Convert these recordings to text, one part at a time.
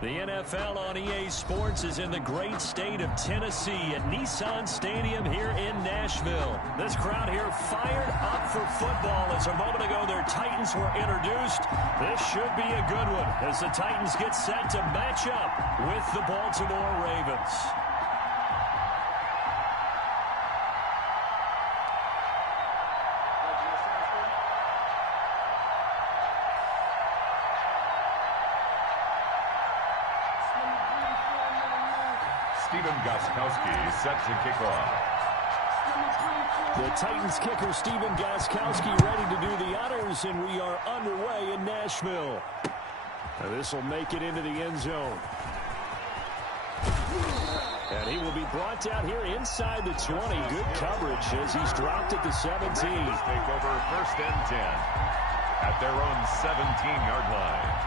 The NFL on EA Sports is in the great state of Tennessee at Nissan Stadium here in Nashville. This crowd here fired up for football as a moment ago their Titans were introduced. This should be a good one as the Titans get set to match up with the Baltimore Ravens. Gostkowski set to kick off. The Titans kicker Stephen Gostkowski ready to do the honors, and we are underway in Nashville. This will make it into the end zone. And he will be brought down here inside the 20. Good coverage as he's dropped at the 17. Take over 1st and 10 at their own 17-yard line.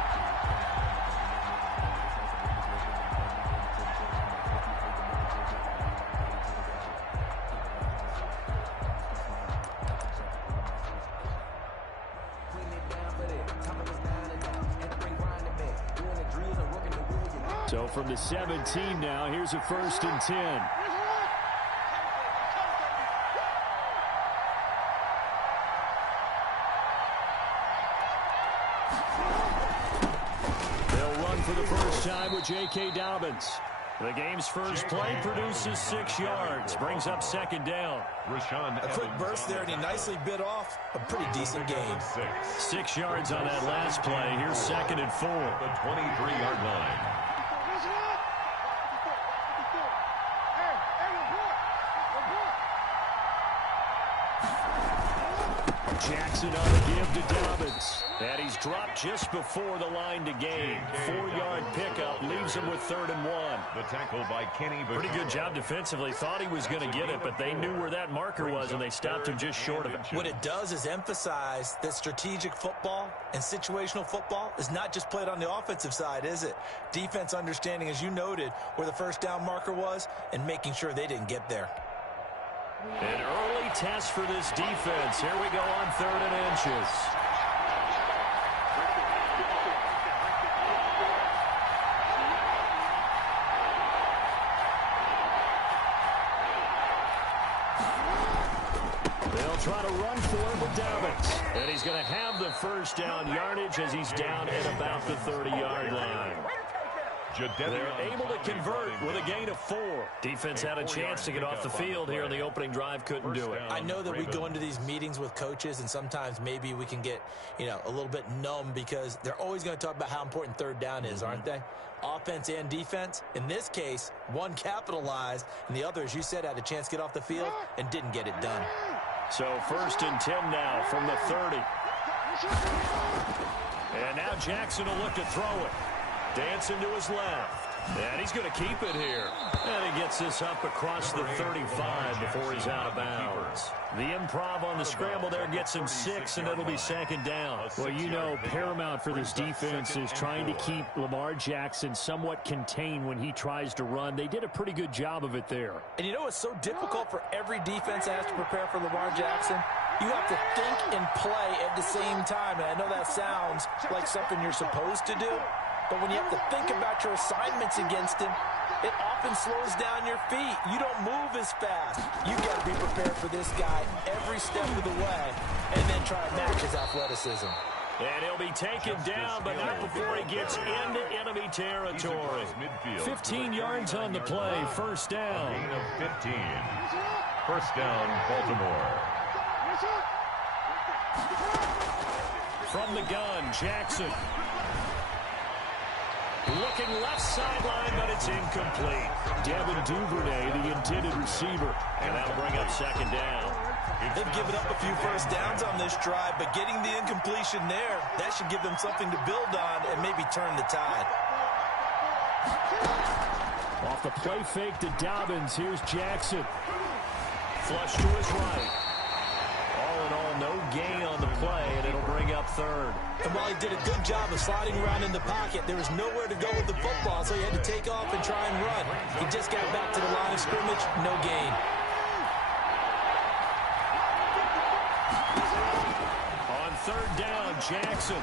So from the 17 now, here's a 1st and 10. They'll run for the first time with J.K. Dobbins. The game's first play produces 6 yards, brings up 2nd down. A quick burst there, and he nicely bit off a pretty decent gain. 6 yards on that last play. Here's 2nd and 4. The 23-yard line. Jackson on the give to Dobbins. And he's dropped just before the line to gain. 4-yard pickup leaves him with 3rd and 1. The tackle by Kenny. Pretty good job defensively. Thought he was going to get it, but they knew where that marker was, and they stopped him just short of it. What it does is emphasize that strategic football and situational football is not just played on the offensive side, is it? Defense understanding, as you noted, where the first down marker was and making sure they didn't get there. An early test for this defense. Here we go on 3rd and inches. They'll try to run for it with Dobbins. And he's going to have the first down yardage as he's down at about the 30-yard line. They're able to convert with a gain of 4. Defense had a chance to get off the field here in the opening drive, couldn't do it. I know that we go into these meetings with coaches, and sometimes maybe we can get, a little bit numb because they're always going to talk about how important 3rd down is, aren't they? Offense and defense. In this case, one capitalized, and the other, as you said, had a chance to get off the field and didn't get it done. So 1st and 10 now from the 30. And now Jackson will look to throw it. Dancing to his left. And he's going to keep it here. And he gets this up across the 35 before he's out of bounds. The improv on the scramble there gets him 6, and it'll be 2nd down. Well, paramount for this defense is trying to keep Lamar Jackson somewhat contained when he tries to run. They did a pretty good job of it there. And it's so difficult for every defense that has to prepare for Lamar Jackson. You have to think and play at the same time. And I know that sounds like something you're supposed to do. But when you have to think about your assignments against him, it often slows down your feet. You don't move as fast. You got to be prepared for this guy every step of the way and then try to match his athleticism. And he'll be taken down, but not before he gets into enemy territory. 15 yards on the play, 1st down. Gain of 15. 1st down, Baltimore. From the gun, Jackson. Looking left sideline, but it's incomplete. Devin Duvernay, the intended receiver. And that'll bring up 2nd down. They've given up a few first downs on this drive, but getting the incompletion there, that should give them something to build on and maybe turn the tide. Off the play fake to Dobbins, here's Jackson. Flush to his right. All in all, no gain on the play, and it'll bring up 3rd. And while he did a good job of sliding around in the pocket, there was nowhere to go with the football, so he had to take off and try and run. He just got back to the line of scrimmage, no gain. On 3rd down, Jackson.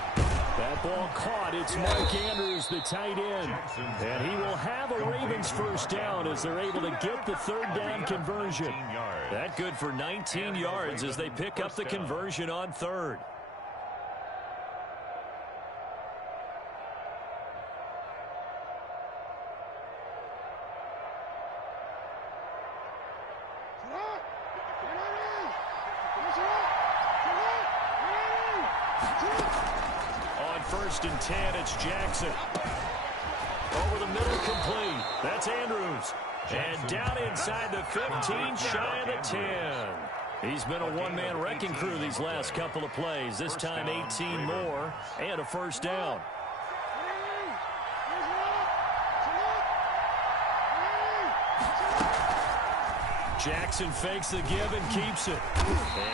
That ball caught. It's Mark Andrews, the tight end. And he will have a Ravens first down as they're able to get the third down conversion. That good for 19 yards as they pick up the conversion on third. First and 10, it's Jackson. Over the middle, complete. That's Andrews. And down inside the 15, shy of the 10. He's been a one-man wrecking crew these last couple of plays. This time 18 more and a first down. Jackson fakes the give and keeps it.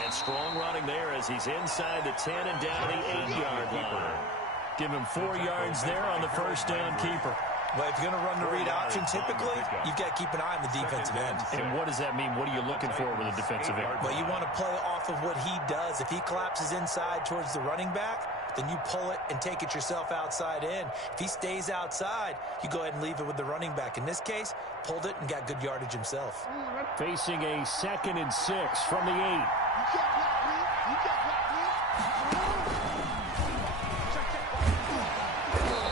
And strong running there as he's inside the 10 and down the 8-yard line. Give him 4 yards there on the first down keeper. Well, if you're going to run the read option, typically, you've got to keep an eye on the defensive end. And what does that mean? What are you looking for with a defensive end? Well, you want to play off of what he does. If he collapses inside towards the running back, then you pull it and take it yourself outside in. If he stays outside, you go ahead and leave it with the running back. In this case, pulled it and got good yardage himself. Facing a 2nd and 6 from the 8.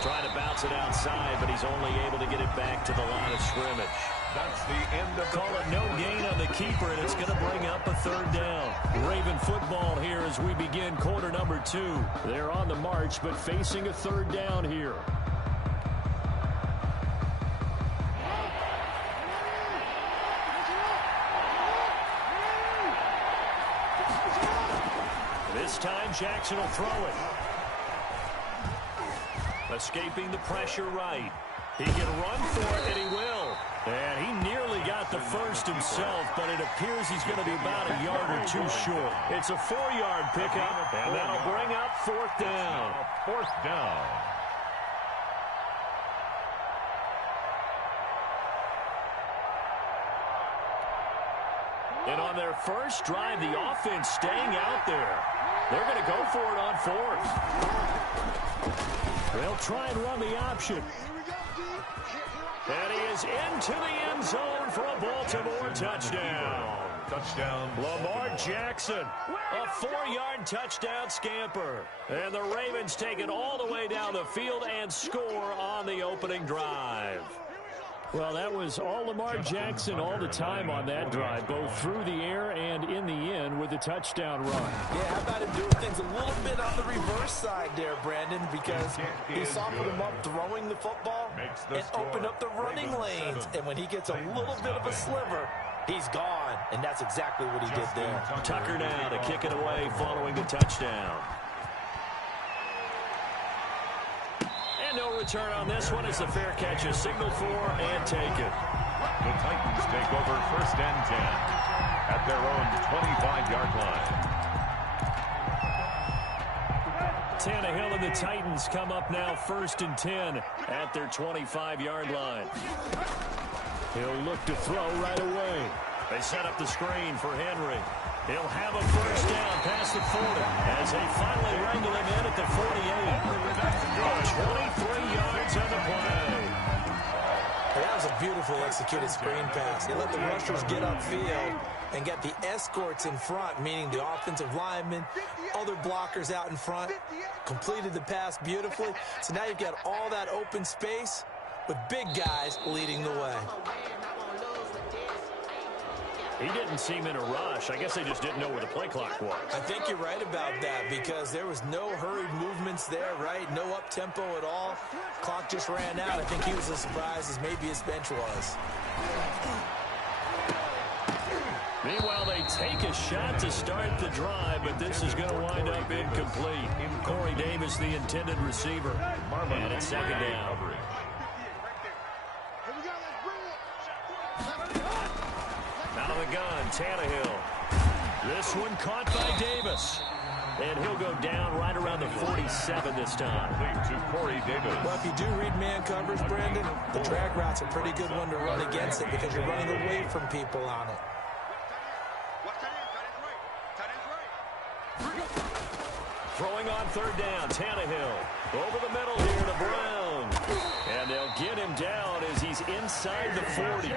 Trying to bounce it outside, but he's only able to get it back to the line of scrimmage. That's the end of the Call it no gain on the keeper, and it's going to bring up a third down. Raven football here as we begin quarter number 2. They're on the march, but facing a third down here. This time, Jackson will throw it. Escaping the pressure right. He can run for it, and he will. And he nearly got the first himself, but it appears he's going to be about a yard or two short. It's a 4-yard pickup, and that'll bring up fourth down. Fourth down. And on their first drive, the offense staying out there. They're going to go for it on fourth. They'll try and run the option. And he is into the end zone for a Baltimore touchdown. Touchdown. Lamar Jackson, a 4-yard touchdown scamper. And the Ravens take it all the way down the field and score on the opening drive. Well, that was all Lamar Jackson all the time on that drive, both through the air and in the end with the touchdown run. Yeah, how about him doing things a little bit on the reverse side there, Brandon, because he softened him up throwing the football and opened up the running lanes. And when he gets a little bit of a sliver, he's gone. And that's exactly what he did there. Tucker now to kick it away following the touchdown. No return on this one. It's a fair catch, a signal for, and take it. The Titans take over first and 10 at their own 25-yard line. Tannehill and the Titans come up now first and 10 at their 25-yard line. He'll look to throw right away. They set up the screen for Henry. He'll have a first down past the 40 as they finally wrangle him in at the 48. 23 yards on the play. That was a beautifully executed screen pass. They let the rushers get upfield and get the escorts in front, meaning the offensive linemen, other blockers out in front, completed the pass beautifully. So now you've got all that open space with big guys leading the way. He didn't seem in a rush. I guess they just didn't know where the play clock was. I think you're right about that because there was no hurried movements there, right? No up-tempo at all. Clock just ran out. I think he was as surprised as maybe his bench was. Meanwhile, they take a shot to start the drive, but this is going to wind up incomplete. Corey Davis, the intended receiver. And it's second down. Out of the gun, Tannehill. This one caught by Davis. And he'll go down right around the 47 this time. To Corey Davis. Well, if you do read man coverage, Brandon, the drag route's a pretty good one to run against it because you're running away from people on it. Throwing on third down, Tannehill. Over the middle here to Brown. And they'll get him down as he's inside the 40.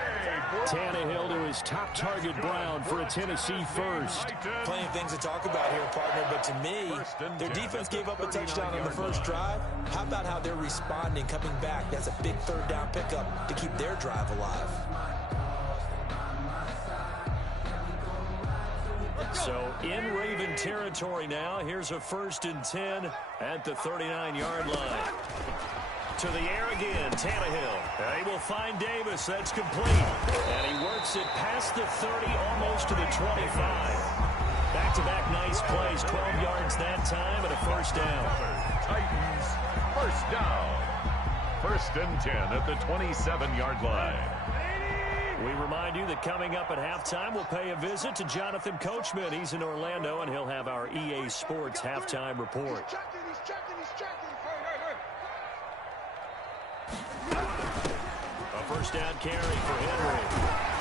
Tannehill to his top target, Brown, for a Tennessee first. Plenty of things to talk about here, partner, but to me, their defense gave up a touchdown on the first drive. How about how they're responding, coming back? That's a big third down pickup to keep their drive alive. So in Raven territory now. Here's a 1st and 10 at the 39-yard line. To the air again, Tannehill. He will find Davis. That's complete. And he works it past the 30, almost to the 25. Back-to-back nice plays, 12 yards that time, and a first down. Titans, first down. 1st and 10 at the 27-yard line. We remind you that coming up at halftime, we'll pay a visit to Jonathan Coachman. He's in Orlando, and he'll have our EA Sports halftime report. He's checking. A first down carry for Henry.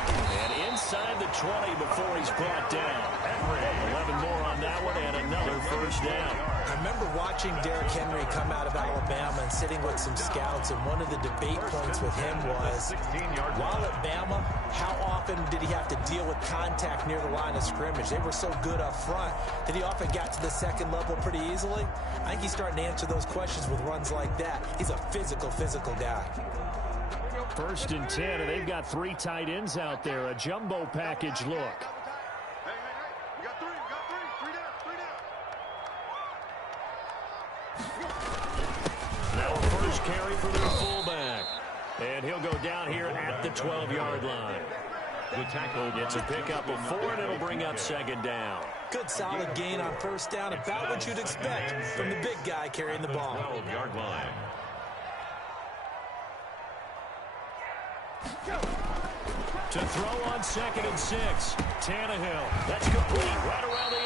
And inside the 20 before he's brought down. Henry, 11 more on that one, and another first down. I remember watching Derrick Henry come out of Alabama and sitting with some scouts, and one of the debate points with him was, while at Bama, how often did he have to deal with contact near the line of scrimmage? They were so good up front that he often got to the second level pretty easily. I think he's starting to answer those questions with runs like that. He's a physical guy. 1st and 10, and they've got 3 tight ends out there. A jumbo package look. Hey, we got three down. Now a first carry for their fullback. And he'll go down here at the 12-yard line. The tackle gets a pickup of 4, and it'll bring up 2nd down. Good solid gain on first down, about what you'd expect from the big guy carrying the ball. 12-yard line. To throw on 2nd and 6. Tannehill. That's complete right around the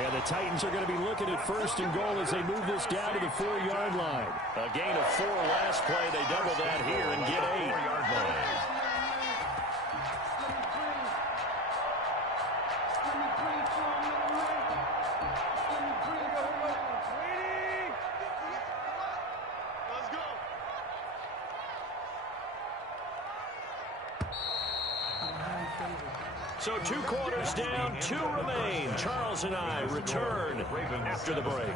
8. And the Titans are going to be looking at 1st and goal as they move this down to the 4-yard line. A gain of 4 last play. They double that here and get 8. 4-yard line. So 2 quarters down, 2 remain. Charles and I return after the break.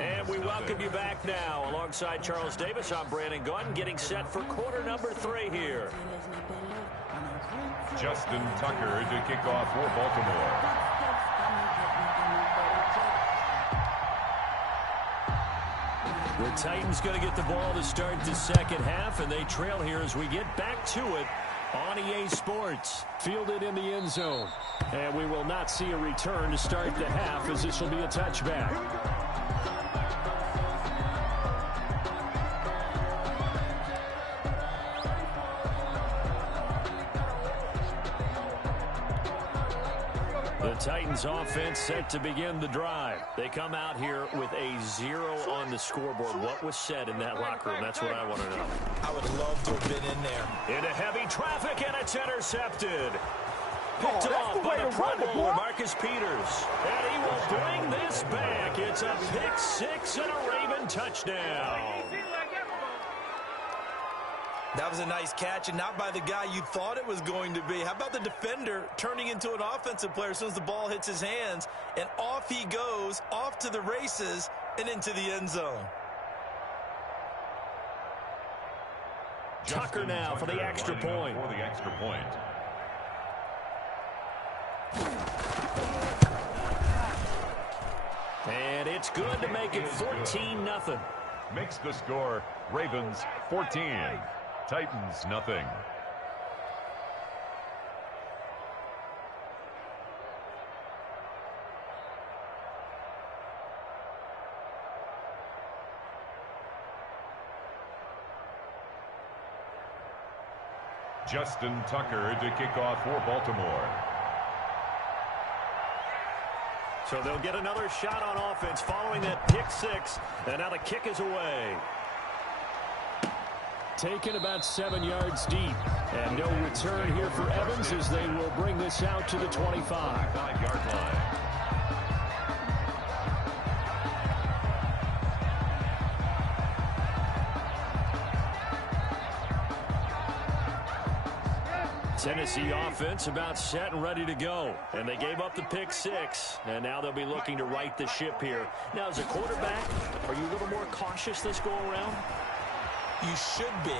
And we welcome you back now. Alongside Charles Davis, I'm Brandon Gunn, getting set for quarter number 3 here. Justin Tucker to kick off for Baltimore. The Titans going to get the ball to start the second half, and they trail here as we get back to it on EA Sports. Fielded in the end zone. And we will not see a return to start the half, as this will be a touchback. The Titans offense set to begin the drive. They come out here with a 0 on the scoreboard. What was said in that locker room? That's what I want to know. I would love to have been in there. Into heavy traffic, and it's intercepted. Picked off by the Pro Bowler, Marcus Peters. And he will bring this back. It's a pick 6 and a Raven touchdown. That was a nice catch, and not by the guy you thought it was going to be. How about the defender turning into an offensive player as soon as the ball hits his hands, and off he goes, off to the races, and into the end zone. Tucker now for the extra point. For the extra point. And it's good to make it 14-0. Makes the score Ravens 14. Titans nothing. Justin Tucker to kick off for Baltimore. So they'll get another shot on offense following that pick 6. And now the kick is away. Taken about 7 yards deep. And no return here for Evans as they will bring this out to the 25. 5-yard line. Tennessee offense about set and ready to go. And they gave up the pick 6. And now they'll be looking to right the ship here. Now, as a quarterback, are you a little more cautious this go around? You should be,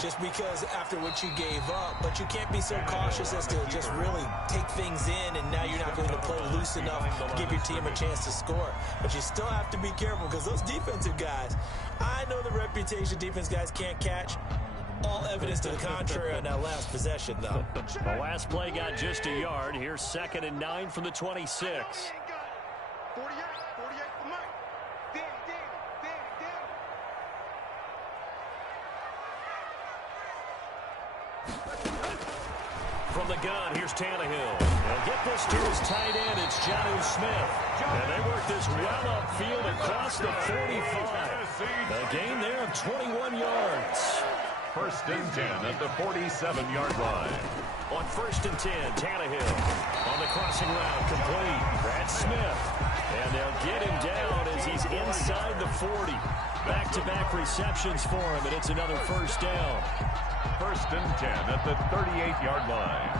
just because after what you gave up. But you can't be so cautious as to just really take things in, and now you're not going to play loose enough to give your team a chance to score. But you still have to be careful, because those defensive guys, I know the reputation defense guys can't catch. All evidence to the contrary on that last possession, though. The last play got just a yard. Here's 2nd and 9 from the 26. 48 for Mike. Danny. From the gun, here's Tannehill. He'll get this to his tight end. It's Jonnu Smith. And they work this well upfield across the 45. A gain there of 21 yards. 1st and 10 at the 47-yard line. On 1st and 10, Tannehill on the crossing route, complete. That's Smith. And they'll get him down as he's inside the 40. Back-to-back receptions for him, and it's another 1st down. 1st and 10 at the 38-yard line.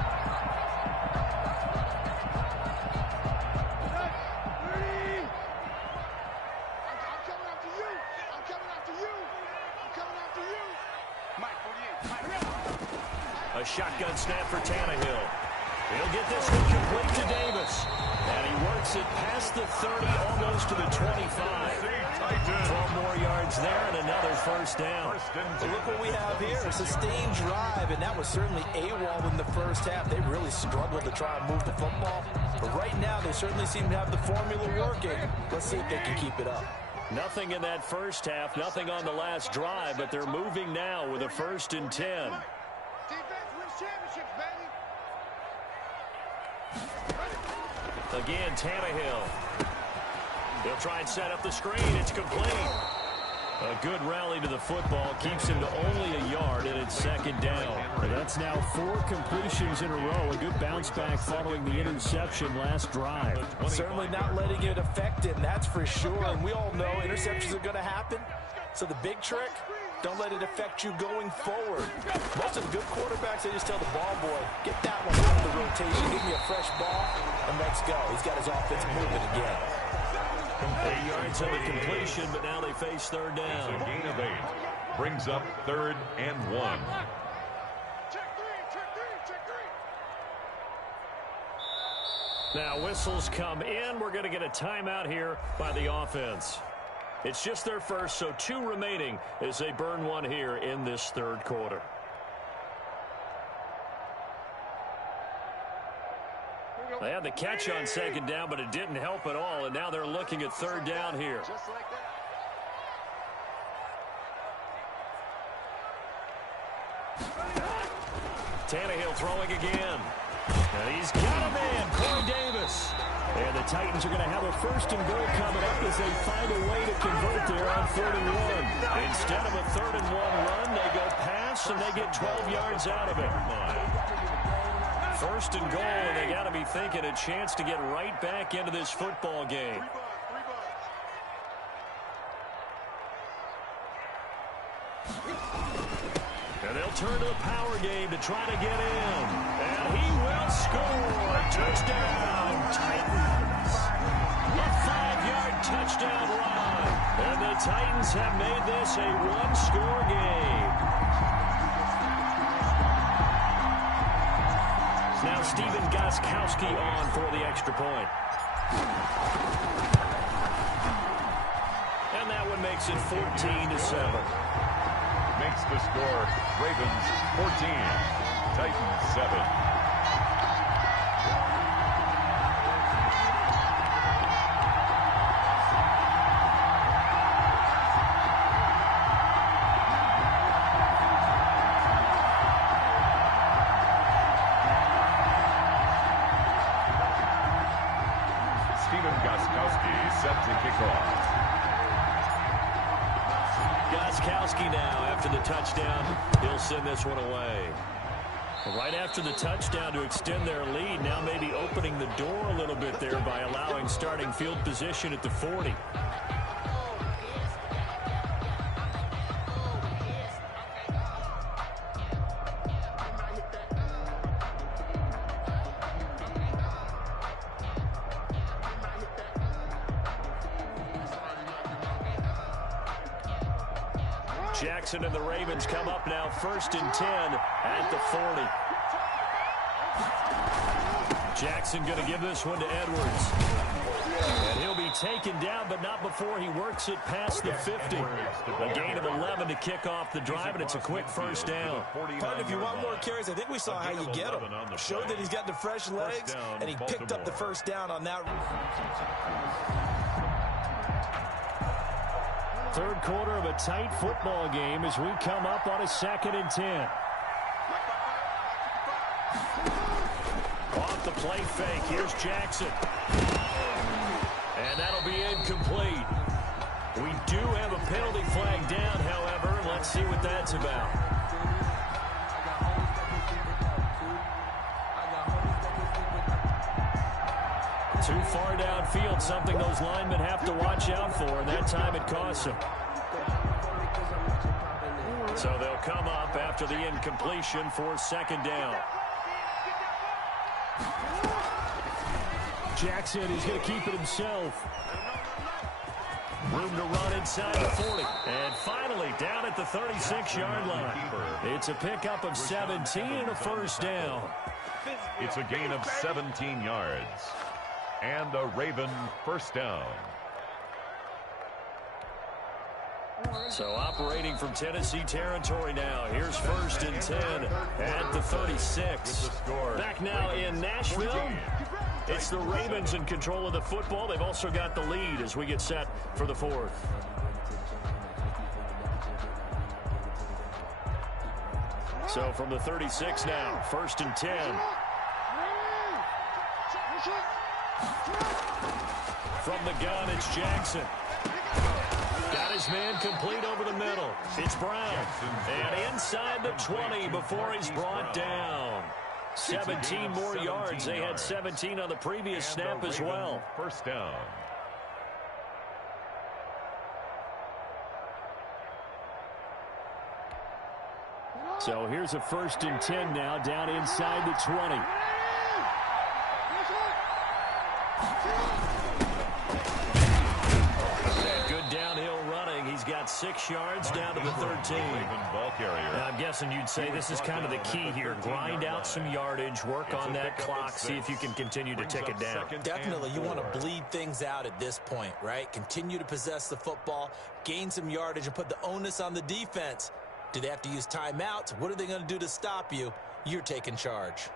A shotgun snap for Tannehill. He'll get this one complete to Davis. And he works it past the 30, almost to the 25. 12 more yards there and another 1st down. So look what we have here, a sustained drive, and that was certainly AWOL in the first half. They really struggled to try and move the football. But right now, they certainly seem to have the formula working. Let's see if they can keep it up. Nothing in that first half, nothing on the last drive, but they're moving now with a 1st and 10. Defense wins championships, baby. Again, Tannehill. He'll try and set up the screen. It's complete. A good rally to the football keeps him to only a yard, and it's 2nd down. That's now 4 completions in a row. A good bounce back following the interception last drive. Certainly not letting it affect him, that's for sure. And we all know interceptions are going to happen. So the big trick, don't let it affect you going forward. Most of the good quarterbacks, they just tell the ball boy, get that one out of the rotation, give me a fresh ball, and let's go. He's got his offense moving again. 8 yards on the completion, but now they face 3rd down. A gain of 8 brings up 3rd and 1. Check three. Now whistles come in. We're going to get a timeout here by the offense. It's just their first, so 2 remaining as they burn one here in this 3rd quarter. They had the catch on 2nd down, but it didn't help at all, and now they're looking at 3rd down here. Just like that. Tannehill throwing again. And he's got a man, Corey Davis. And the Titans are going to have a 1st and goal coming up as they find a way to convert there on 3rd and 1. Instead of a 3rd and 1 run, they go pass, and they get 12 yards out of it. 1st and goal, and they got to be thinking a chance to get right back into this football game. And they'll turn to the power game to try to get in. And he will score. Touchdown, Titans. A 5-yard touchdown run. And the Titans have made this a 1-score game. Now Stephen Gostkowski on for the extra point. And that one makes it 14-7. Makes the score Ravens 14, Titans 7. Stephen Gostkowski set to kick off. Gostkowski now, after the touchdown, he'll send this one away. Right after the touchdown to extend their lead, now maybe opening the door a little bit there by allowing starting field position at the 40. Jackson and the Ravens come up now 1st and 10 at the 40. Jackson going to give this one to Edwards. And he'll be taken down, but not before he works it past the 50. A gain of 11 to kick off the drive, and it's a quick first down. But if you want more carries, I think we saw how you get him. Showed that he's got the fresh legs, and he picked up the first down on that. Third quarter of a tight football game as we come up on a 2nd and 10. Off the play fake, here's Jackson. And that'll be incomplete. We do have a penalty flag down, however. Let's see what that's about. Too far downfield, something those linemen have to watch out for, and that time it costs them. So they'll come up after the incompletion for 2nd down. Jackson is going to keep it himself. Room to run inside the 40. And finally down at the 36-yard line. It's a pickup of 17 and a first down. It's a gain of 17 yards. And a Raven first down. So operating from Tennessee territory now. Here's 1st and 10 at the 36. Back now in Nashville. It's the Ravens in control of the football. They've also got the lead as we get set for the 4th. So from the 36 now, 1st and 10. From the gun, it's Jackson. Got his man complete over the middle. It's Brown. And inside the 20 before he's brought down. 17 more yards. They had 17 on the previous snap as well. First down. So here's a 1st and 10 now down inside the 20. And good downhill running. He's got 6 yards down to the 13. Now, I'm guessing you'd say this is kind of the key here. Grind out some yardage, work on that clock, see if you can continue to tick it down. Definitely, you want to bleed things out at this point, right? Continue to possess the football, gain some yardage, and put the onus on the defense. Do they have to use timeouts? What are they going to do to stop you? You're taking charge.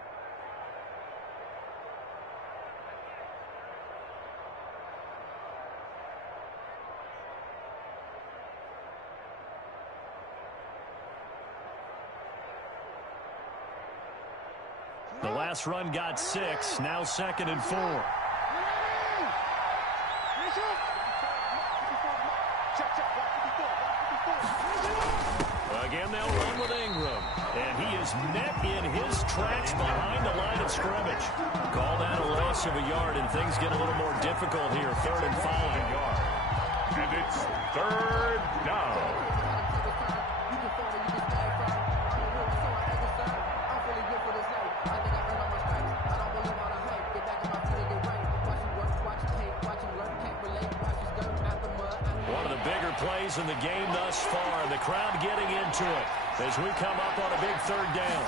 The last run got 6, now 2nd and 4. Again, they'll run with Ingram. And he is met in his tracks behind the line of scrimmage. Call that a loss of a yard, and things get a little more difficult here. 3rd and 5. And it's 3rd down. Plays in the game thus far, and the crowd getting into it as we come up on a big 3rd down.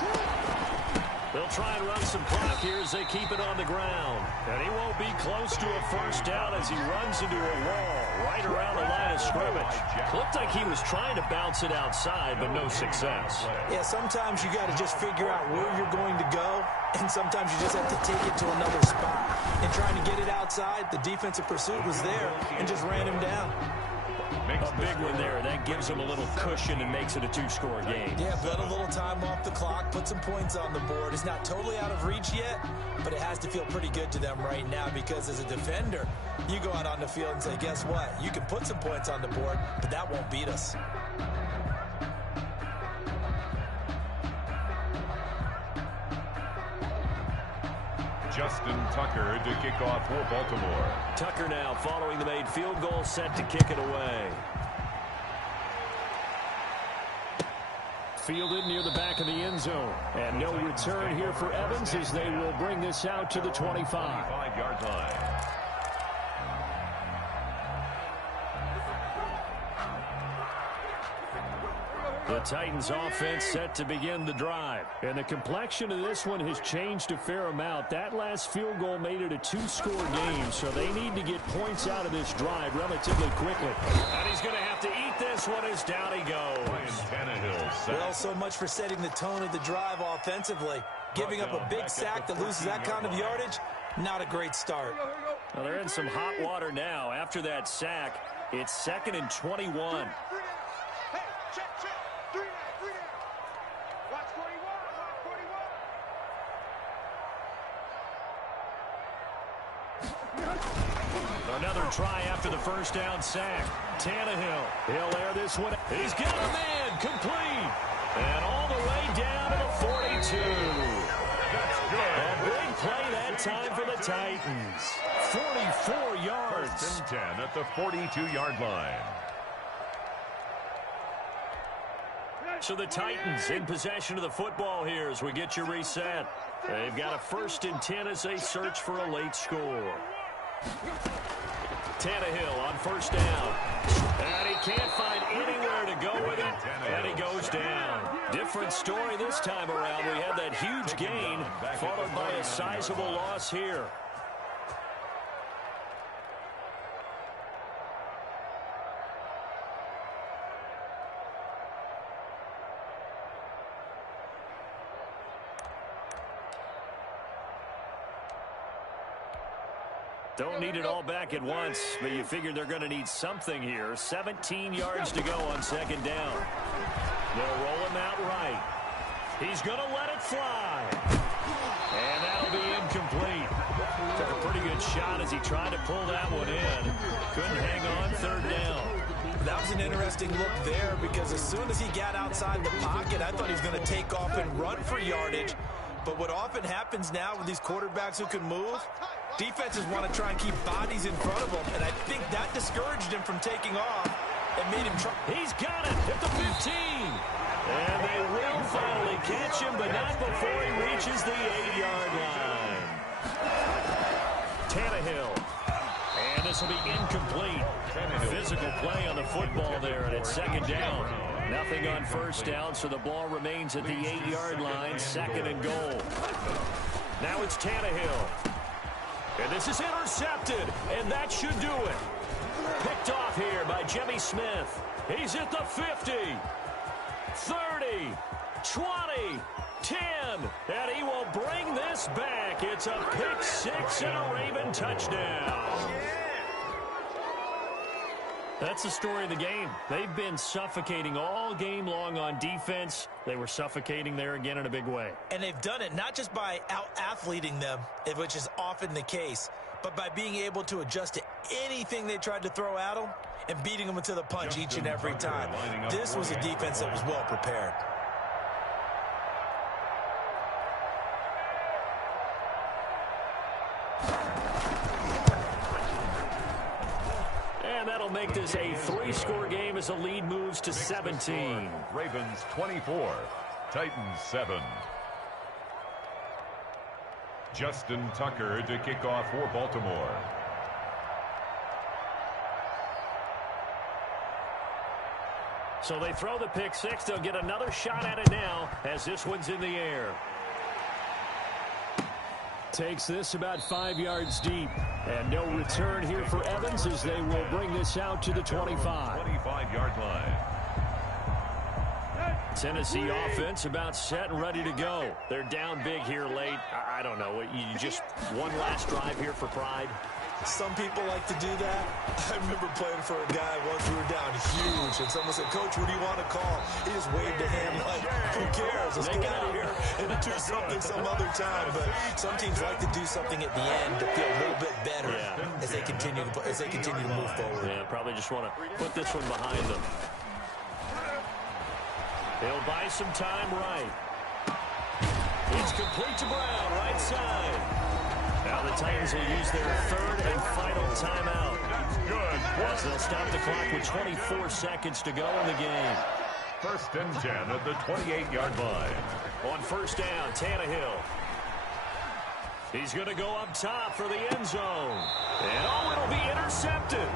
They'll try and run some clock here as they keep it on the ground. And he won't be close to a first down as he runs into a wall right around the line of scrimmage. Looked like he was trying to bounce it outside, but no success. Yeah, sometimes you got to just figure out where you're going to go, and sometimes you just have to take it to another spot. And trying to get it outside, the defensive pursuit was there and just ran him down. A big one there. That gives them a little cushion and makes it a 2-score game. Yeah, bet a little time off the clock, put some points on the board. It's not totally out of reach yet, but it has to feel pretty good to them right now because as a defender, you go out on the field and say, guess what? You can put some points on the board, but that won't beat us. Justin Tucker to kick off for Baltimore. Tucker now following the made field goal, set to kick it away. Fielded near the back of the end zone. And no return here for Evans as they will bring this out to the 25. 25-yard line. The Titans offense set to begin the drive. And the complexion of this one has changed a fair amount. That last field goal made it a two-score game, so they need to get points out of this drive relatively quickly. And he's going to have to eat this one as down he goes. Well, so much for setting the tone of the drive offensively. Giving up a big sack that loses that kind of yardage, not a great start. Well, they're in some hot water now. After that sack, it's 2nd and 21. Hey, check. 3 down. Watch 41. Another try after the first down sack. Tannehill, he'll air this one. He's got a man complete. And all the way down to the 42. That's good. A big play that time for the Titans. 44 yards. 1st and 10 at the 42-yard line. So the Titans in possession of the football here as we get you reset. They've got a 1st and 10 as they search for a late score. Tannehill on 1st down. And he can't find anywhere to go with it. And he goes down. Different story this time around. We had that huge gain followed by a sizable loss here. Don't need it all back at once, but you figure they're going to need something here. 17 yards to go on 2nd down. They'll roll him out right. He's going to let it fly. And that'll be incomplete. Took a pretty good shot as he tried to pull that one in. Couldn't hang on 3rd down. That was an interesting look there because as soon as he got outside the pocket, I thought he was going to take off and run for yardage. But what often happens now with these quarterbacks who can move, defenses want to try and keep bodies in front of them, and I think that discouraged him from taking off and made him try. He's got it at the 15. And they will finally catch him, but not before he reaches the 8-yard line. Tannehill. And this will be incomplete. Physical play on the football there, and it's 2nd down. Nothing on 1st down, so the ball remains at the 8-yard line, 2nd and goal. Now it's Tannehill. And this is intercepted, and that should do it. Picked off here by Jimmy Smith. He's at the 50, 30, 20, 10, and he will bring this back. It's a pick six and a Raven touchdown. That's the story of the game. They've been suffocating all game long on defense. They were suffocating there again in a big way. And they've done it not just by out-athleting them, which is often the case, but by being able to adjust to anything they tried to throw at them and beating them into the punch each and every time. This was a defense that was well prepared. Make this a 3-score game as the lead moves to 17. Ravens 24, Titans 7. Justin Tucker to kick off for Baltimore. So they throw the pick six. They'll get another shot at it now as this one's in the air. Takes this about 5 yards deep. And no return here for Evans as they will bring this out to the 25. 25-yard line. Tennessee offense about set and ready to go. They're down big here late. I don't know. You just one last drive here for pride. Some people like to do that. I remember playing for a guy once we were down huge, and someone said, "Coach, what do you want to call?" He just waved a hand like, "Who cares? Let's get out of here and do something some other time." But some teams like to do something at the end to feel a little bit better as they continue to move forward. Yeah, probably just want to put this one behind them. He'll buy some time right. It's complete to Brown, right side. Now the Titans will use their 3rd and final timeout. Good. As they'll stop the clock with 24 seconds to go in the game. 1st and 10 at the 28-yard line. On 1st down, Tannehill. He's going to go up top for the end zone. And it'll be intercepted.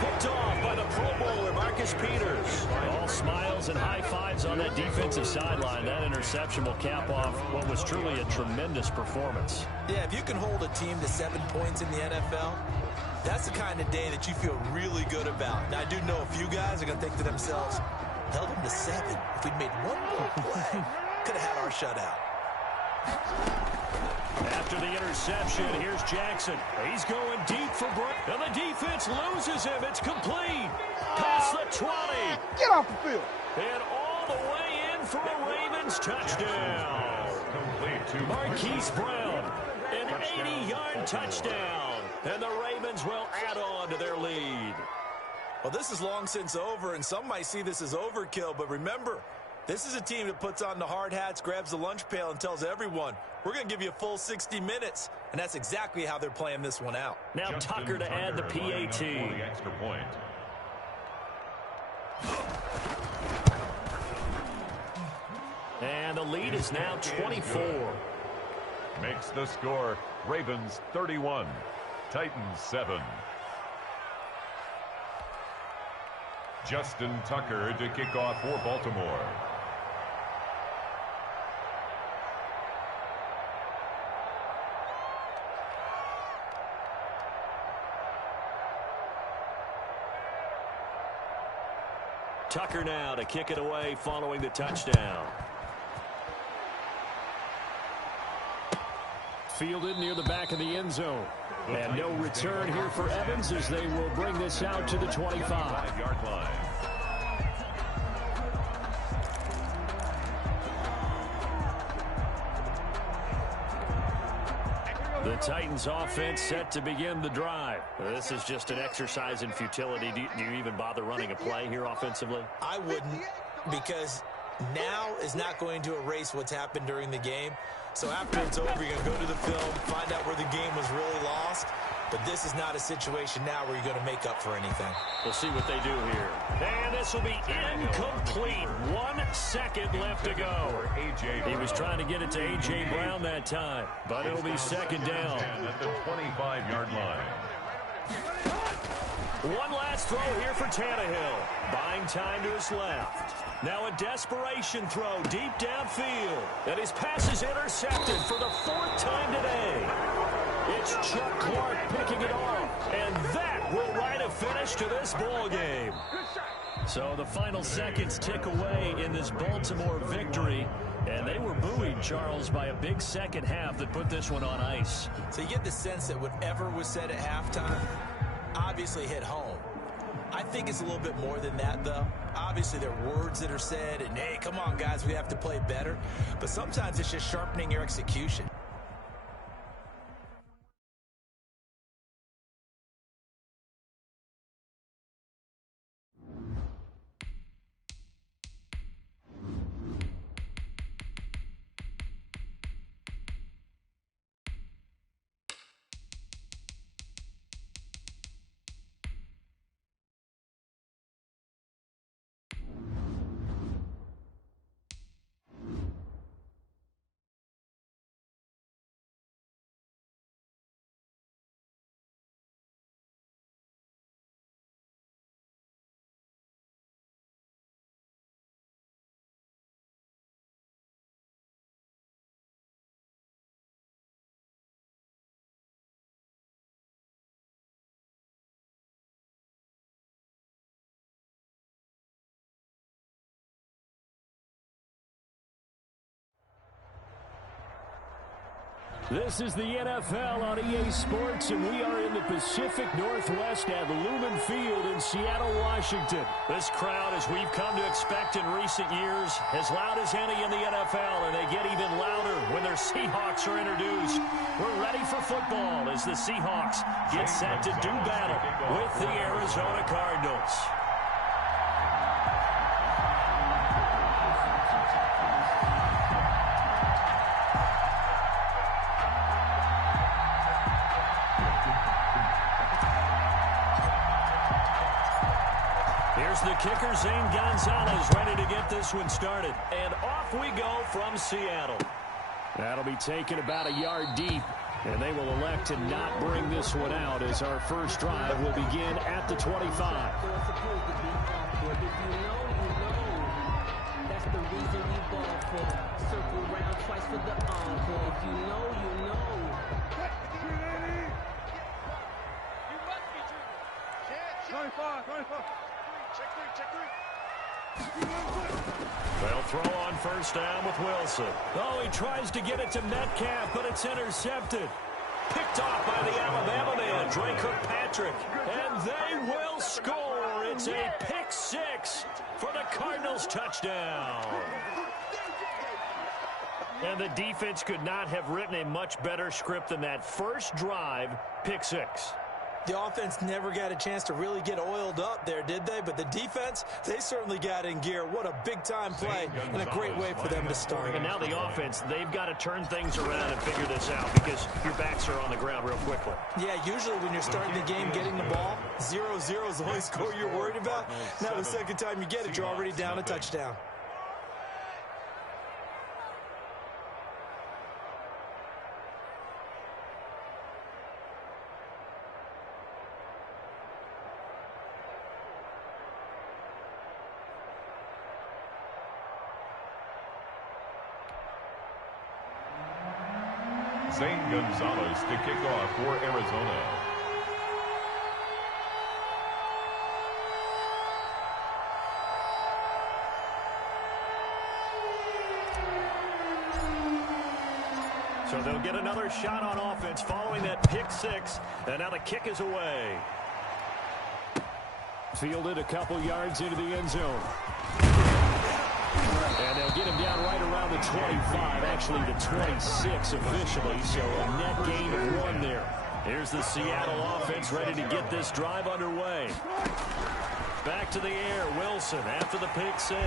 Picked picked off by the Pro Bowler, Marcus Peters. All smiles and high fives on that defensive sideline. That interception will cap off what was truly a tremendous performance. Yeah, if you can hold a team to 7 points in the NFL, that's the kind of day that you feel really good about. Now, I do know a few guys are going to think to themselves, held them to 7. If we'd made one more play, could have had our shutout. After the interception, here's Jackson. He's going deep for Brown. And the defense loses him. It's complete. Past the 20. Get off the field. And all the way in for a Ravens touchdown. Complete to Marquise Brown, an 80-yard touchdown. And the Ravens will add on to their lead. Well, this is long since over, and some might see this as overkill, but remember, this is a team that puts on the hard hats, grabs the lunch pail, and tells everyone, we're going to give you a full 60 minutes. And that's exactly how they're playing this one out. Now Tucker to add the PAT. For the extra point. And the lead is now 24. Makes the score Ravens 31, Titans 7. Justin Tucker to kick off for Baltimore. Tucker now to kick it away following the touchdown. Fielded near the back of the end zone. And no return here for Evans as they will bring this out to the 25-yard line. The Titans offense set to begin the drive. This is just an exercise in futility. Do you even bother running a play here offensively? I wouldn't, because now is not going to erase what's happened during the game. So after it's over, you're going to go to the film, find out where the game was really lost. But this is not a situation now where you're going to make up for anything. We'll see what they do here. And this will be incomplete. 1 second left to go. He was trying to get it to A.J. Brown that time, but it'll be second down. At the 25-yard line. One last throw here for Tannehill. Buying time to his left. Now a desperation throw deep downfield. And his pass is intercepted for the 4th time today. It's Chuck Clark picking it off. And that will write a finish to this ball game. So the final seconds tick away in this Baltimore victory. And they were buoyed, Charles, by a big second half that put this one on ice. So you get the sense that whatever was said at halftime obviously hit home. I think it's a little bit more than that, though. Obviously, there are words that are said, and, hey, come on, guys, we have to play better. But sometimes it's just sharpening your execution. This is the NFL on EA Sports, and we are in the Pacific Northwest at Lumen Field in Seattle, Washington. This crowd, as we've come to expect in recent years, as loud as any in the NFL, and they get even louder when their Seahawks are introduced. We're ready for football as the Seahawks get set to do battle with the Arizona Cardinals. Here's the kicker, Zane Gonzalez, ready to get this one started. And off we go from Seattle. That'll be taken about a yard deep. And they will elect to not bring this one out as our first drive will begin at the 25. That's the reason we ball for. Circle round twice for the encore. If you know, you know. You must be true. 95. Check three. They'll throw on first down with Wilson. Oh, he tries to get it to Metcalf, but it's intercepted. Picked off by the Alabama man, Drake Kirkpatrick. And they will score. It's a pick six for the Cardinals touchdown. And the defense could not have written a much better script than that first drive, pick six. The offense never got a chance to really get oiled up there, did they? But the defense, they certainly got in gear. What a big-time play and a great way for them to start. And now the offense, they've got to turn things around and figure this out because your backs are on the ground real quickly. Yeah, usually when you're starting the game getting the ball, 0-0 is the only score you're worried about. Now the second time you get it, you're already down a touchdown. Zane Gonzalez to kick off for Arizona. So they'll get another shot on offense following that pick six. And now the kick is away. Fielded a couple yards into the end zone. And they'll get him down right around the 25, actually the 26 officially, so a net gain of 1 there. Here's the Seattle offense ready to get this drive underway. Back to the air, Wilson after the pick six.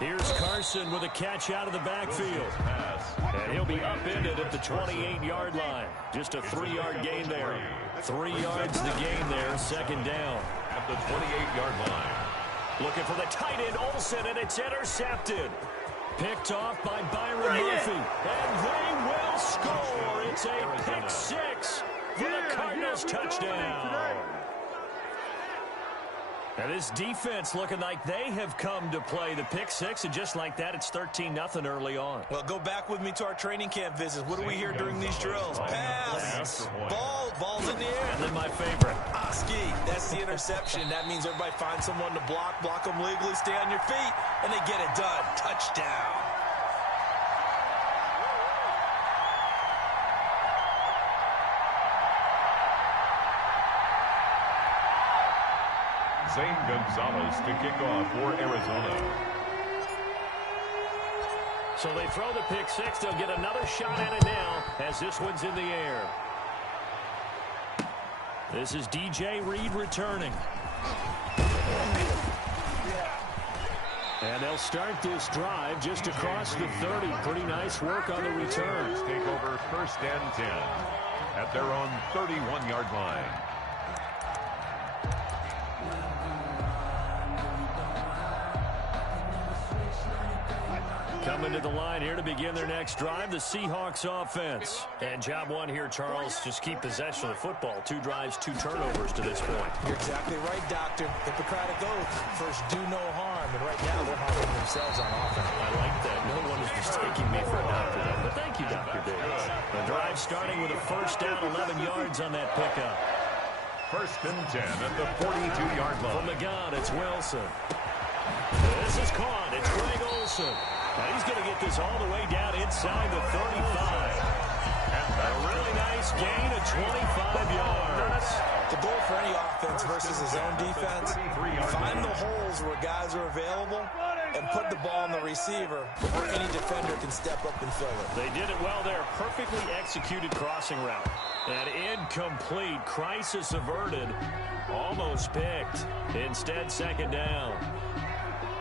Here's Carson with a catch out of the backfield. And he'll be upended at the 28-yard line. Just a 3-yard gain there. 3 yards the gain there, second down. At the 28-yard line. Looking for the tight end, Olsen, and it's intercepted. Picked off by Byron Murphy. And they will score. It's a pick six for the Cardinals touchdown. And this defense looking like they have come to play the pick six, and just like that, it's 13-0 early on. Well, go back with me to our training camp visits. What do we hear during these drills? Pass, ball's in the air. And then my favorite. Ski, that's the interception. That means everybody finds someone to block them legally, stay on your feet, and they get it done. Touchdown. Zane Gonzalez to kick off for Arizona. So they throw the pick six. They'll get another shot at it now as this one's in the air. This is DJ Reed returning. And they'll start this drive just across the 30. Pretty nice work on the return. Take over first and 10 at their own 31-yard line. Coming to the line here to begin their next drive, the Seahawks offense. And job one here, Charles, just keep possession of the football. 2 drives, 2 turnovers to this point. You're exactly right, Doctor. Hippocratic oath. First, do no harm. And right now, they're harming themselves on offense. I like that. No one is mistaking me for a doctor, though. But thank you, Dr. Davis. The drive starting with a first down, 11 yards on that pickup. First and 10 at the 42-yard line. From the gun, it's Wilson. This is caught. It's Greg Olsen. Now he's going to get this all the way down inside the 35. A really nice gain of 25 yards. The goal for any offense versus his own defense, find the holes where guys are available and put the ball on the receiver before any defender can step up and fill it. They did it well there. Perfectly executed crossing route. And incomplete. Crisis averted. Almost picked. Instead, second down.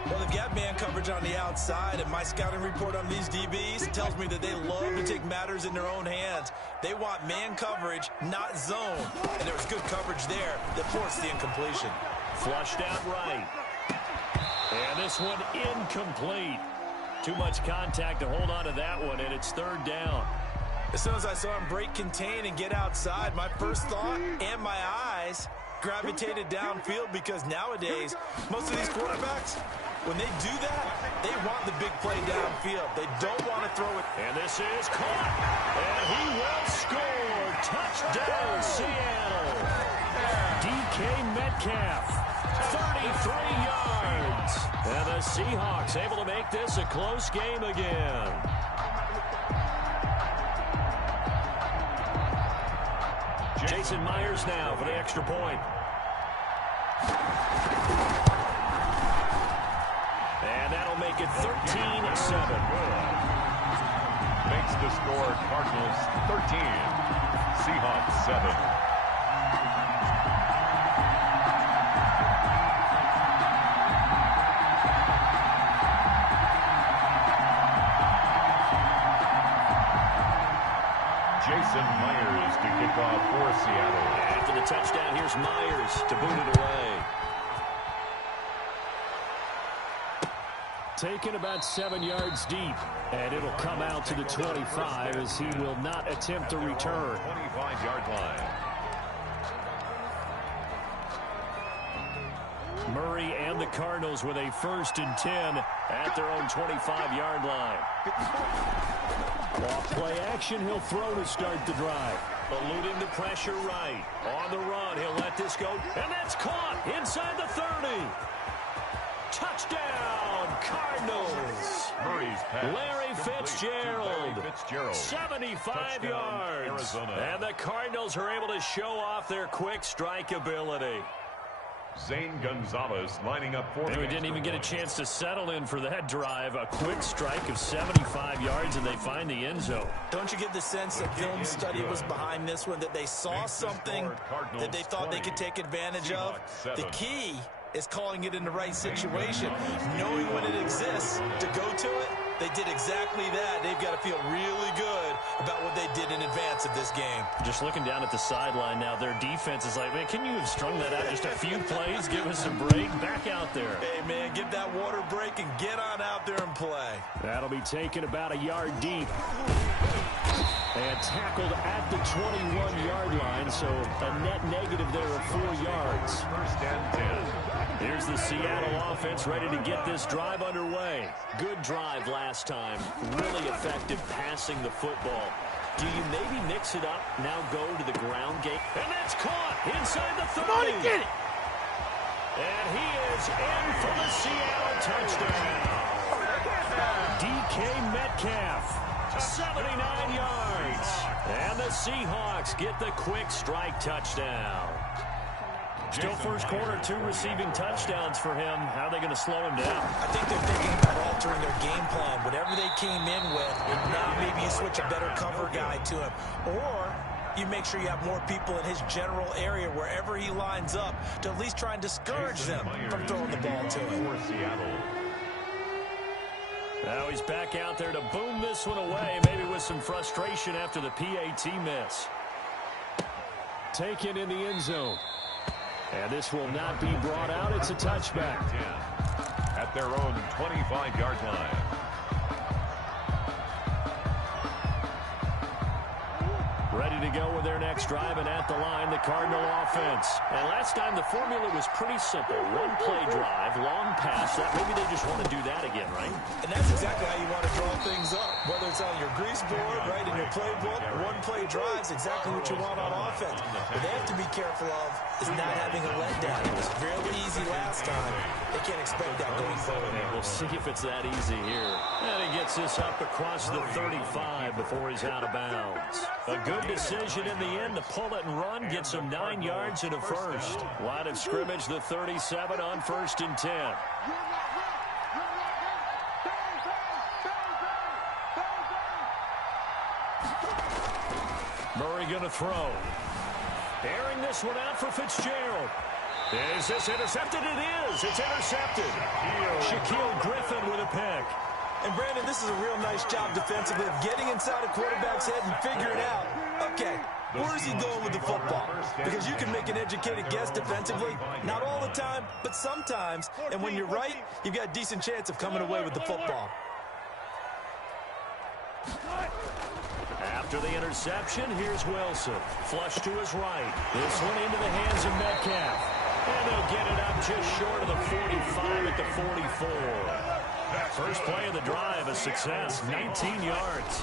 Well, they've got man coverage on the outside, and my scouting report on these DBs tells me that they love to take matters in their own hands. They want man coverage, not zone. And there was good coverage there that forced the incompletion. Flushed out right. And this one incomplete. Too much contact to hold on to that one, and it's third down. As soon as I saw him break contain and get outside, my first thought and my eyes gravitated downfield, because nowadays, most of these quarterbacks, when they do that, they want the big play downfield. They don't want to throw it. And this is caught. And he will score. Touchdown, Seattle. DK Metcalf, 33 yards. And the Seahawks able to make this a close game again. Jason Myers now for the extra point. And that'll make it 13-7. Makes the score Cardinals 13, Seahawks 7. Jason Myers to kick off for Seattle. After the touchdown, here's Myers to boot it away. Taken about 7 yards deep, and it'll come out to the 25 as he will not attempt a return. 25-yard line. Murray and the Cardinals with a 1st and 10 at their own 25-yard line. Off play action, he'll throw to start the drive. Eluding the pressure right. On the run, he'll let this go. And that's caught inside the 30. Touchdown, Cardinals. Murray's pass. Larry Fitzgerald. 75 Touchdown, yards. Arizona. And the Cardinals are able to show off their quick strike ability. Zane Gonzalez lining up for And the we didn't even get a extra point. chance to settle in for that drive. A quick strike of 75 yards, and they find the end zone. Don't you get the sense that film study was behind this one, that they saw something that they thought they could take advantage of? The key is calling it in the right situation, knowing when it exists to go to it. They did exactly that. They've got to feel really good about what they did in advance of this game. Just looking down at the sideline now, their defense is like, man, can you have strung that out just a few plays? Give us a break. Back out there. Hey, man, get that water break and get on out there and play. That'll be taken about a yard deep. And tackled at the 21-yard line, so a net negative there of 4 yards. 1st and 10. Here's the Seattle offense ready to get this drive underway. Good drive last time. Really effective passing the football. Do you maybe mix it up, now go to the ground game? And that's caught inside the 30. Come on and get it. And he is in for the Seattle touchdown. DK Metcalf, 79 yards. And the Seahawks get the quick strike touchdown. Still first quarter, 2 receiving touchdowns for him. How are they going to slow him down? I think they're thinking about altering their game plan. Whatever they came in with, and now maybe you switch a better cover guy to him. Or you make sure you have more people in his general area wherever he lines up to at least try and discourage them from throwing the ball to him. For Seattle. Now he's back out there to boom this one away, maybe with some frustration after the PAT miss. Taken in the end zone. And this will not be brought out. It's a touchback. 10. At their own 25-yard line. Ready to go with their next drive, and at the line, the Cardinal offense. And last time, the formula was pretty simple. 1-play drive, long pass. Maybe they just want to do that again, right? And that's exactly how you want to draw things up. Whether it's on your grease board, right, in your playbook, 1-play drives, exactly what you want on offense. But they have to be careful of is not having a letdown. It was fairly easy last time. They can't expect that going forward. We'll see if it's that easy here. And he gets this up across the 35 before he's out of bounds. A good decision in the end to pull it and run, get some 9 yards and a first. Line of scrimmage, the 37 on 1st and 10. Murray going to throw. Airing this one out for Fitzgerald. Is this intercepted? It is. It's intercepted. Shaquille Griffin with a pick. And, Brandon, this is a real nice job defensively of getting inside a quarterback's head and figuring out, okay, where is he going with the football? Because you can make an educated guess defensively, not all the time, but sometimes. And when you're right, you've got a decent chance of coming away with the football. After the interception, here's Wilson. Flush to his right. This one into the hands of Metcalf. And they'll get it up just short of the 45 at the 44. First play of the drive, a success, 19 yards.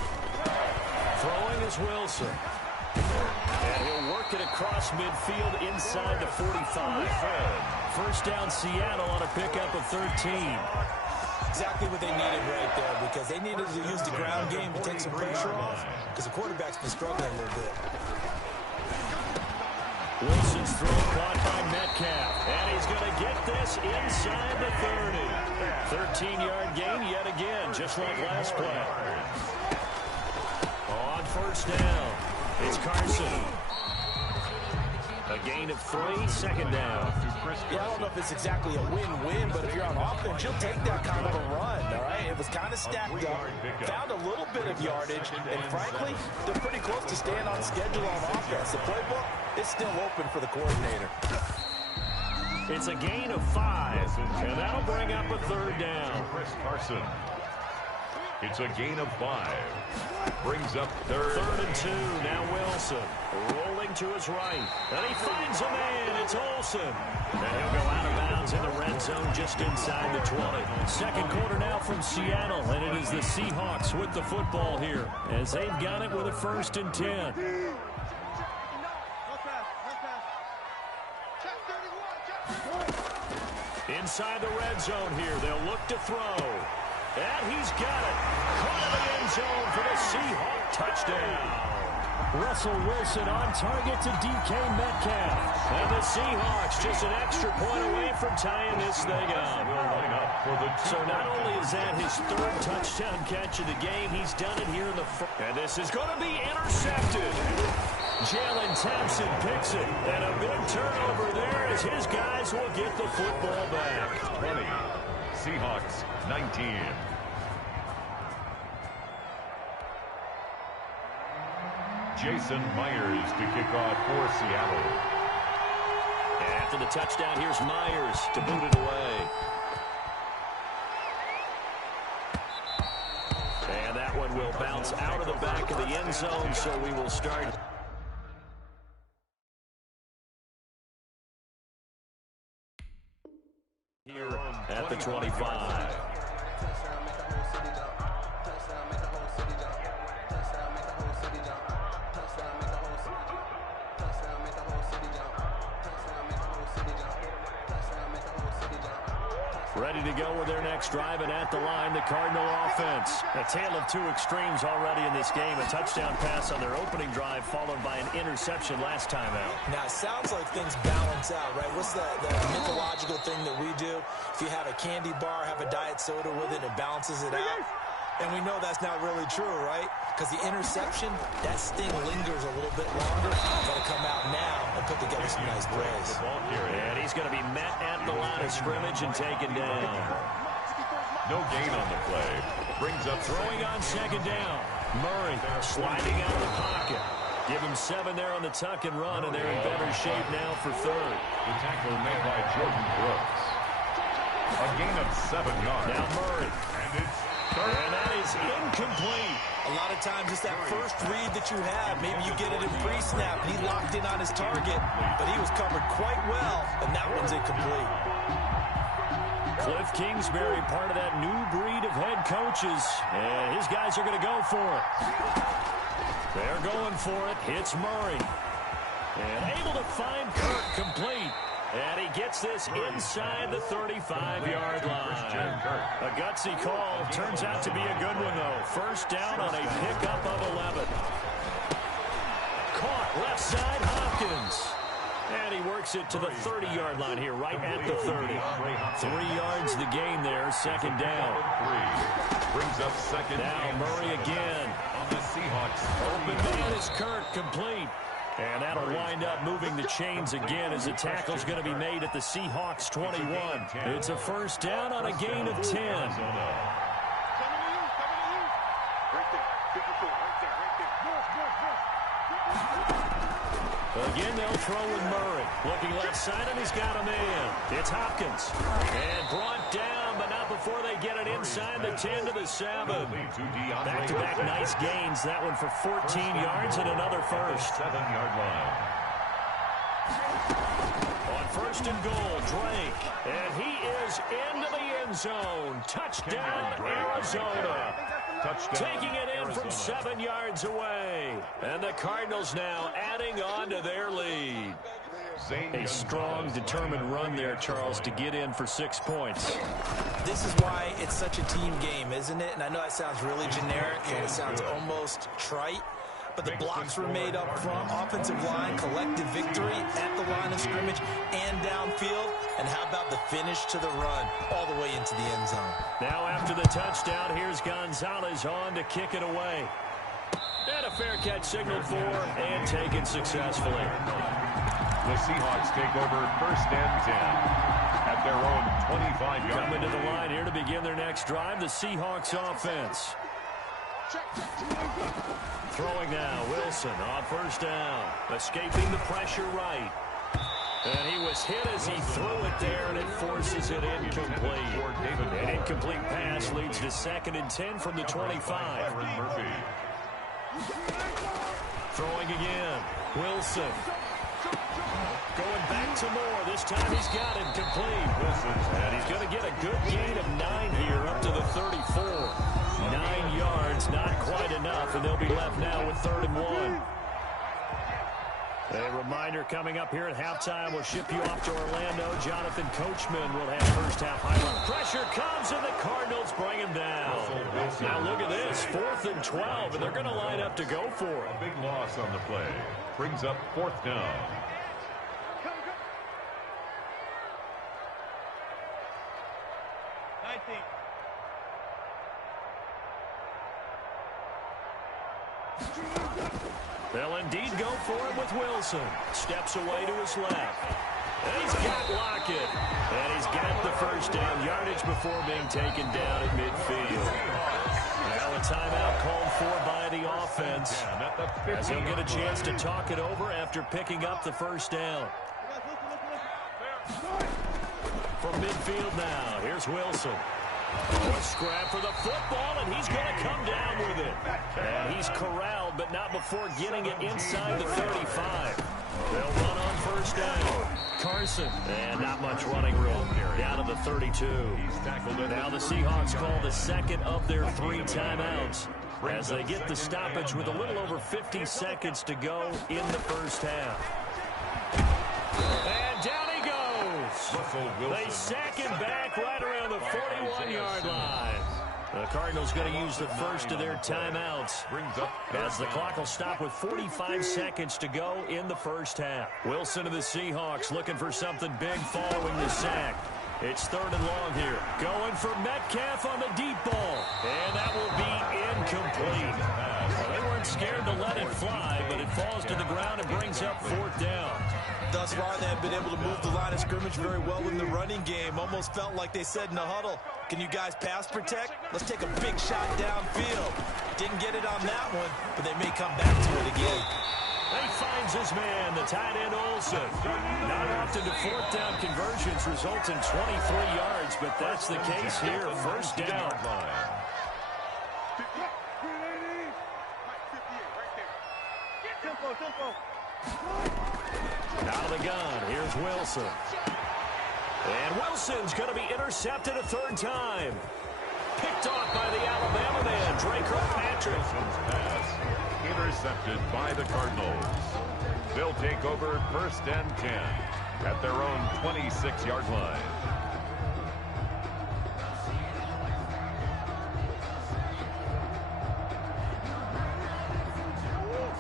Throwing is Wilson. And he'll work it across midfield inside the 45. First down Seattle on a pickup of 13. Exactly what they needed right there, because they needed to use the ground game to take some pressure off, because the quarterback's been struggling a little bit. Wilson's throw caught by Metcalf, and he's going to get this inside the 30. 13-yard gain yet again, just like last play. On first down, it's Carson. A gain of 3, second down. Yeah, I don't know if it's exactly a win-win, but if you're on offense, you'll take that kind of a run, all right? It was kind of stacked up, found a little bit of yardage, and frankly, they're pretty close to staying on schedule on offense. The playbook is still open for the coordinator. It's a gain of 5, and that'll bring up a third down. Chris Carson. It's a gain of 5. Brings up third and 2. Now Wilson rolling to his right. And he finds a man. It's Olsen. And he'll go out of bounds in the red zone just inside the 20. Second quarter now from Seattle. And it is the Seahawks with the football here as they've got it with a 1st and 10. Inside the red zone here. They'll look to throw. And he's got it. Caught in the end zone for the Seahawk touchdown. Russell Wilson on target to DK Metcalf. And the Seahawks just an extra point away from tying this thing up. So not only is that his 3rd touchdown catch of the game, he's done it here in the first. And this is going to be intercepted. Jalen Thompson picks it. And a big turnover there as his guys will get the football back. 20. Seahawks 19. Jason Myers to kick off for Seattle. And after the touchdown, here's Myers to boot it away. And that one will bounce out of the back of the end zone, so we will start here at the 25. Ready to go with their next drive, and at the line, the Cardinal offense. A tale of 2 extremes already in this game. A touchdown pass on their opening drive, followed by an interception last time out. Now, it sounds like things balance out, right? What's that mythological thing that we do? If you have a candy bar, have a diet soda with it, it balances it out. And we know that's not really true, right? Because the interception, that sting lingers a little bit longer. Got to come out now and put together some nice plays. And he's going to be met at the line of scrimmage and taken down. No gain on the play. Brings up throwing on second down. Murray sliding out of the pocket. Give him 7 there on the tuck and run, and they're in better shape now for 3rd. The tackle made by Jordan Brooks. A gain of 7 yards. Now Murray. And it's and that is incomplete. A lot of times it's that first read that you have. Maybe you get it in pre-snap, and he locked in on his target, but he was covered quite well, and that one's incomplete. Cliff Kingsbury, part of that new breed of head coaches, and his guys are going to go for it. They're going for it. Hits Murray. And able to find Kirk complete. And he gets this inside the 35-yard line. A gutsy call. Turns out to be a good one, though. First down on a pickup of 11. Caught left side, Hopkins. And he works it to the 30-yard line here, right at the 30. 3 yards the gain there, second down. Brings up second. Now Murray again. On the Seahawks. Open man is Kirk, complete. And that'll wind up moving the chains again as the tackle's going to be made at the Seahawks 21. It's a first down on a gain of 10. Again, they'll throw with Murray. Looking left side, and he's got a man. It's Hopkins. And brought down, but not before they get it inside the 10 to the 7. Back-to-back nice gains. That one for 14 yards and another first. 7-yard line. On first and goal, Drake. And he is into the end zone. Touchdown, Arizona. Taking it in from 7 yards away. And the Cardinals now adding on to their lead. A strong, determined run there, Charles, to get in for 6 points. This is why it's such a team game, isn't it? And I know that sounds really generic and it sounds almost trite. But the blocks were made up front, offensive line, collective victory at the line of scrimmage and downfield. And how about the finish to the run all the way into the end zone? Now after the touchdown, here's Gonzalez on to kick it away. And a fair catch signaled for and taken successfully. The Seahawks take over first and 10 at their own 25-yard line. Coming to the line here to begin their next drive, the Seahawks offense. Throwing now, Wilson on first down. Escaping the pressure right. And he was hit as he threw it there, and it forces it incomplete. An incomplete pass leads to 2nd and 10 from the 25. Throwing again, Wilson. Going back to Moore. This time he's got him complete. And he's going to get a good gain of 9 here up to the 34. 9 yards, not quite enough, and they'll be left now with 3rd and 1. A reminder coming up here at halftime. We'll ship you off to Orlando. Jonathan Coachman will have first half highlight. Pressure comes, and the Cardinals bring him down. Now look at this, 4th and 12, and they're going to line up to go for it. A big loss on the play. Brings up 4th down. They'll indeed go for it with Wilson. Steps away to his left. And he's got Lockett. And he's got the first down. Yardage before being taken down at midfield. Now a timeout called for by the offense, as he'll get a chance to talk it over after picking up the first down. From midfield now, here's Wilson. A scrap for the football, and he's going to come down with it. And he's corralled, but not before getting it inside the 35. They'll run on first down. Carson, and not much running room. Down to the 32. Now the Seahawks call the 2nd of their 3 timeouts as they get the stoppage with a little over 50 seconds to go in the first half. And down he goes. They sack him back right around the 41-yard line. The Cardinals going to use the first of their timeouts as the clock will stop with 45 seconds to go in the first half. Wilson of the Seahawks looking for something big following the sack. It's 3rd and long here. Going for Metcalf on the deep ball. And that will be incomplete. Well, they weren't scared to let it fly, but it falls to the ground and brings up 4th down. Thus far, they have been able to move the line of scrimmage very well in the running game. Almost felt like they said in the huddle, can you guys pass protect? Let's take a big shot downfield. Didn't get it on that one, but they may come back to it again. He finds his man, the tight end Olsen. Not often do 4th down conversions result in 23 yards, but that's the case here. First down. Out of the gun, here's Wilson. And Wilson's going to be intercepted a 3rd time. Picked off by the Alabama man, Drake Kirkpatrick. Pass intercepted by the Cardinals. They'll take over first and 10 at their own 26-yard line.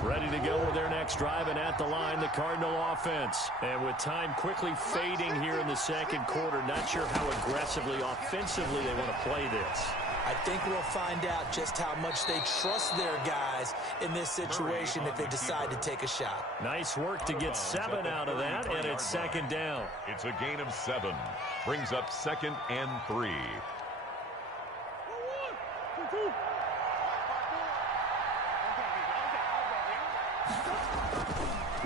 Ready to go with their next drive, and at the line, the Cardinal offense. And with time quickly fading here in the 2nd quarter, not sure how aggressively, offensively they want to play this. I think we'll find out just how much they trust their guys in this situation if they decide to take a shot. Nice work to get 7 out of that, and it's 2nd down. It's a gain of 7. Brings up 2nd and 3.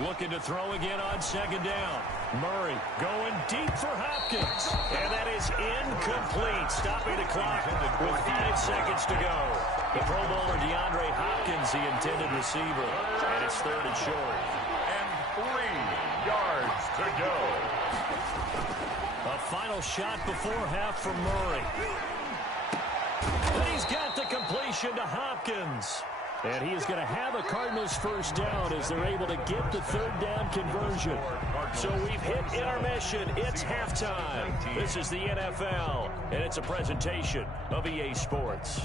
looking to throw again on second down. Murray going deep for Hopkins. And that is incomplete, stopping the clock with 5 seconds to go. The Pro Bowler DeAndre Hopkins, the intended receiver. And it's third and short. And 3 yards to go. A final shot before half from Murray. And he's got the completion to Hopkins. And he is going to have a Cardinals first down as they're able to get the third down conversion. So we've hit intermission. It's halftime. This is the NFL, and it's a presentation of EA Sports.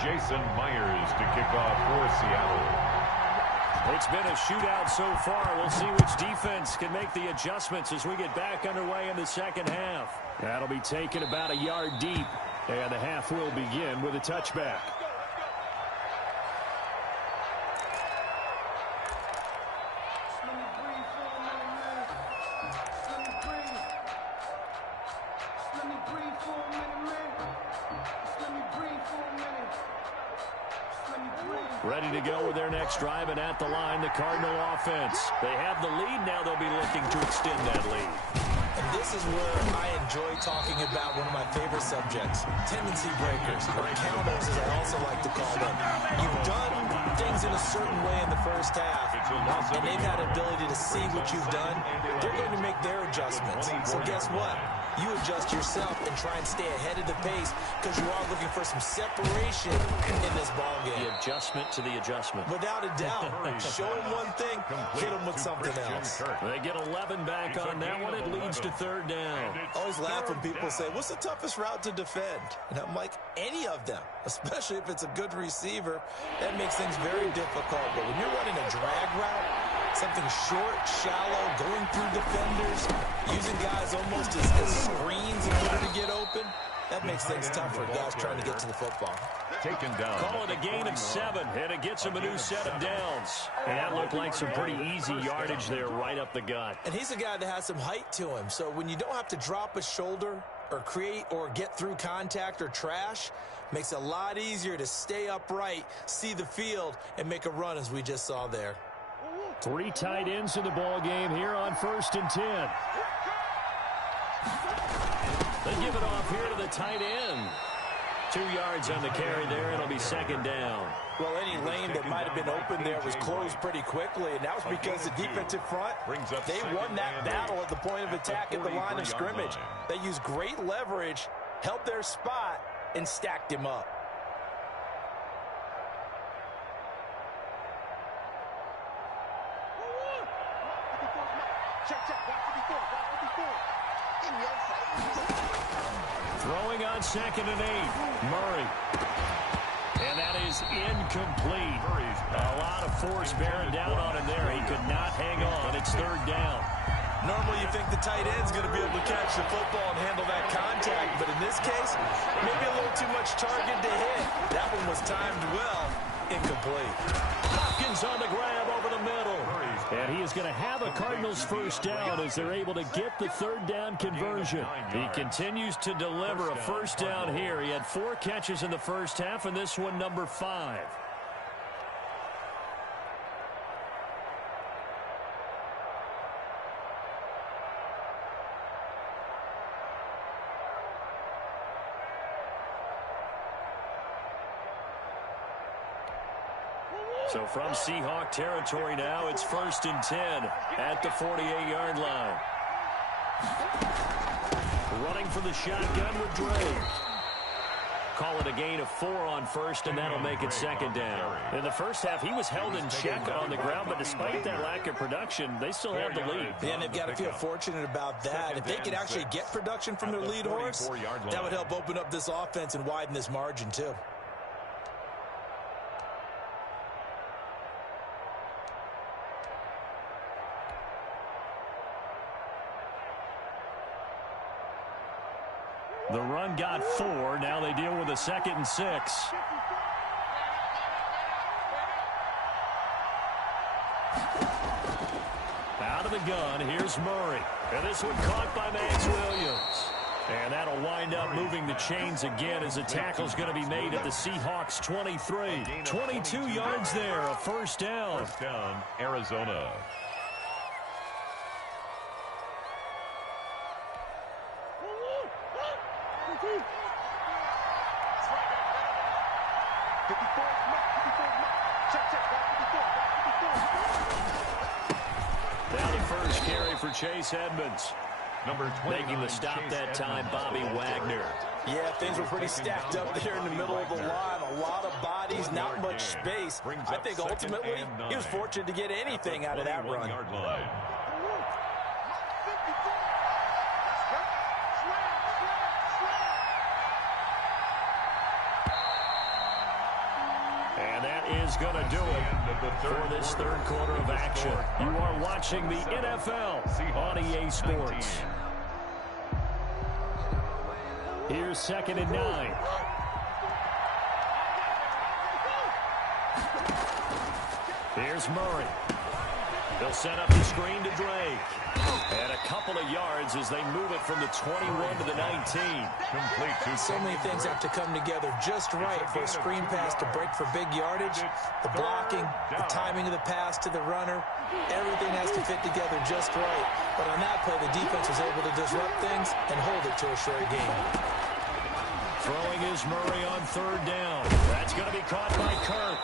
Jason Myers to kick off for Seattle. It's been a shootout so far. We'll see which defense can make the adjustments as we get back underway in the second half. That'll be taken about a yard deep, and the half will begin with a touchback. Ready to go with their next drive, and at the line, the Cardinal offense. They have the lead. Now they'll be looking to extend that lead. And this is where I enjoy talking about one of my favorite subjects, tendency breakers, or counters as I also like to call them. You've done things in a certain way in the first half, and they've had an ability to see what you've done. They're going to make their adjustments. So guess what? You adjust yourself and try and stay ahead of the pace because you are looking for some separation in this ballgame. The adjustment to the adjustment. Without a doubt. Show them one thing, hit them with something else. They get 11 back on that one. It leads to third down. I always laugh when people say, what's the toughest route to defend? And I'm like, any of them, especially if it's a good receiver. That makes things very difficult. But when you're running a drag route, something short, shallow, going through defenders, using guys almost as screens in order to get open, that makes things tough for guys trying to get to the football. Taken down. Call it a gain of 7, and it gets him a new set of downs. And that looked like some pretty easy yardage there right up the gut. And he's a guy that has some height to him, so when you don't have to drop a shoulder or create or get through contact or trash, makes it a lot easier to stay upright, see the field, and make a run as we just saw there. 3 tight ends in the ball game here on 1st and 10. They give it off here to the tight end. 2 yards on the carry there. It'll be second down. Well, any lane that might have been open there was closed pretty quickly, and that was because the defensive front, they won that battle at the point of attack at the line of scrimmage. They used great leverage, held their spot, and stacked him up. Throwing on 2nd and 8. Murray. And that is incomplete. A lot of force bearing down on him there. He could not hang on. It's third down. Normally you think the tight end's going to be able to catch the football and handle that contact, but in this case, maybe a little too much target to hit. That one was timed well. Incomplete. Hopkins on the grab over the middle. And he is going to have a Cardinals first down as they're able to get the third down conversion. He continues to deliver a first down here. He had 4 catches in the first half, and this one number 5. So from Seahawk territory now, it's 1st and 10 at the 48-yard line. Running for the shotgun with Dre. Call it a gain of 4 on first, and that'll make it second down. In the first half, he was held in check on the ground, but despite that lack of production, they still have the lead. Yeah, and they've got to feel fortunate about that. If they could actually get production from their lead horse, that would help open up this offense and widen this margin, too. The run got 4. Now they deal with a 2nd and 6. Out of the gun, here's Murray. And this one caught by Max Williams. And that'll wind up moving the chains again as the tackle's going to be made at the Seahawks 23. 22 yards there, a first down. First down, Arizona. Now the first carry for Chase Edmonds. Number 29, making the stop Chase that time, Edmonds. Bobby Wagner. Yeah, things were pretty stacked up there in the middle of the line. A lot of bodies, not much space. I think ultimately he was fortunate to get anything out of that run. And that is going to do it for this third quarter of action. You are watching the NFL on EA Sports. Here's 2nd and 9. Here's Murray. They'll set up the screen to Drake. And a couple of yards as they move it from the 21 to the 19. So many things have to come together just right for a screen pass to break for big yardage. The blocking, the timing of the pass to the runner, everything has to fit together just right. But on that play, the defense was able to disrupt things and hold it to a short game. Throwing is Murray on 3rd down. That's going to be caught by Kirk.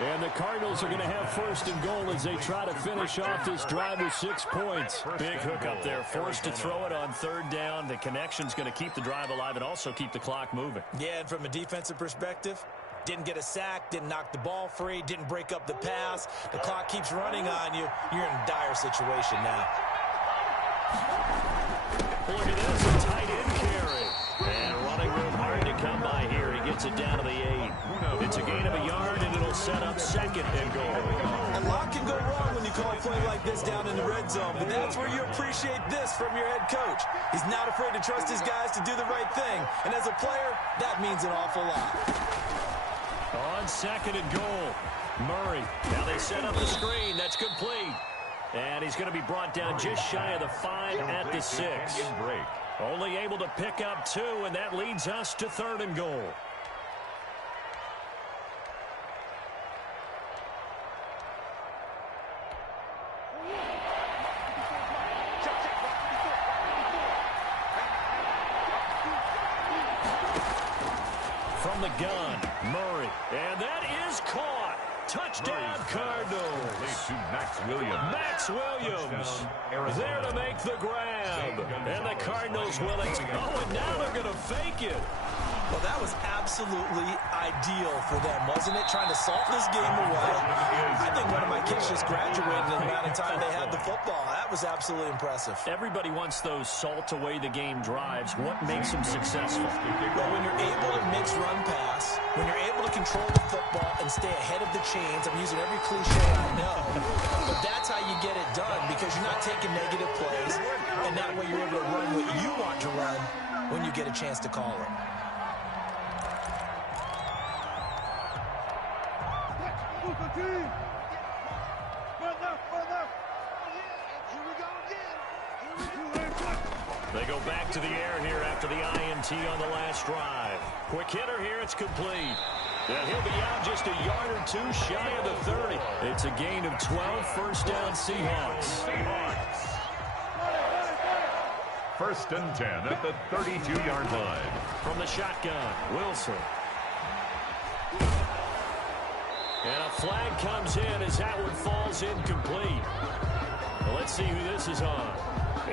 And the Cardinals are going to have 1st and goal as they try to finish off this drive with 6 points. Big hook up there, forced to throw it on 3rd down. The connection's going to keep the drive alive and also keep the clock moving. Yeah, and from a defensive perspective, didn't get a sack, didn't knock the ball free, didn't break up the pass. The clock keeps running on you. You're in a dire situation now. Look at this, a tight end carry. And running room hard to come by here. He gets it down to the 8. It's a gain of a yard, and it'll set up 2nd and goal. A lot can go wrong when you call a play like this down in the red zone, but that's where you appreciate this from your head coach. He's not afraid to trust his guys to do the right thing, and as a player, that means an awful lot. On 2nd and goal, Murray. Now they set up the screen. That's complete. And he's going to be brought down just shy of the 5 at the 6. Only able to pick up 2, and that leads us to 3rd and goal. From the gun, Murray. And that is caught. Touchdown, Cardinals. Max Williams. Max Williams there to make the grab. And the Cardinals will and now they're going to fake it. Well, that was absolutely ideal for them, wasn't it? Trying to salt this game away. I think one of my kids just graduated in the amount of time they had the football. That was absolutely impressive. Everybody wants those salt away the game drives. What makes them successful? Well, when you're able to mix run pass, when you're able to control the football and stay ahead of the chains, I'm using every cliche I know, but that's how you get it done because you're not taking negative plays, and that way you're able to run what you want to run when you get a chance to call it. They go back to the air here after the INT on the last drive. Quick hitter here, it's complete. And he'll be out just a yard or 2 shy of the 30. It's a gain of 12, first down Seahawks. 1st and 10 at the 32-yard line. From the shotgun, Wilson. And a flag comes in as that one falls incomplete. Well, let's see who this is on.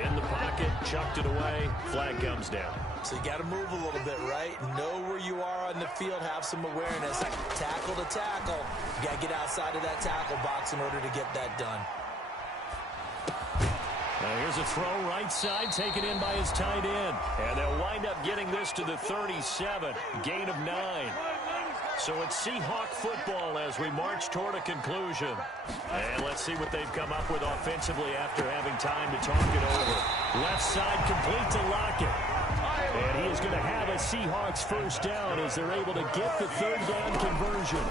In the pocket, chucked it away, flag comes down. So you got to move a little bit, right? Know where you are on the field, have some awareness. Tackle to tackle. You got to get outside of that tackle box in order to get that done. Now here's a throw right side, taken in by his tight end. And they'll wind up getting this to the 37, gain of 9. So it's Seahawk football as we march toward a conclusion. And let's see what they've come up with offensively after having time to talk it over. Left side complete to Lockett. And he is going to have a Seahawks first down as they're able to get the 3rd down conversion.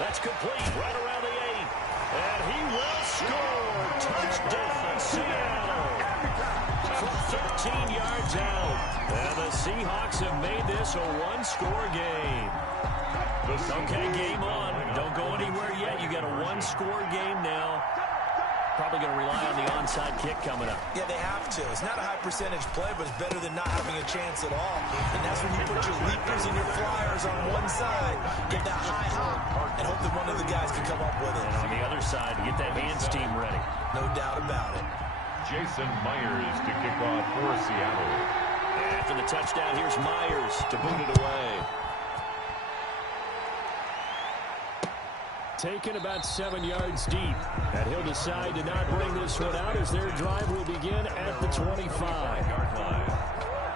That's complete right around the 8. And he Seahawks have made this a one-score game. Okay, game on. Don't go anywhere yet. You got a one-score game now. Probably going to rely on the onside kick coming up. Yeah, they have to. It's not a high percentage play, but it's better than not having a chance at all. And that's when you put your leapers and your flyers on one side, get that high hop, and hope that one of the guys can come up with it. And on the other side, get that hands team ready. No doubt about it. Jason Myers to kick off for Seattle. And after the touchdown, here's Myers to boot it away. Taken about 7 yards deep. And he'll decide to not bring this one out as their drive will begin at the 25-yard line.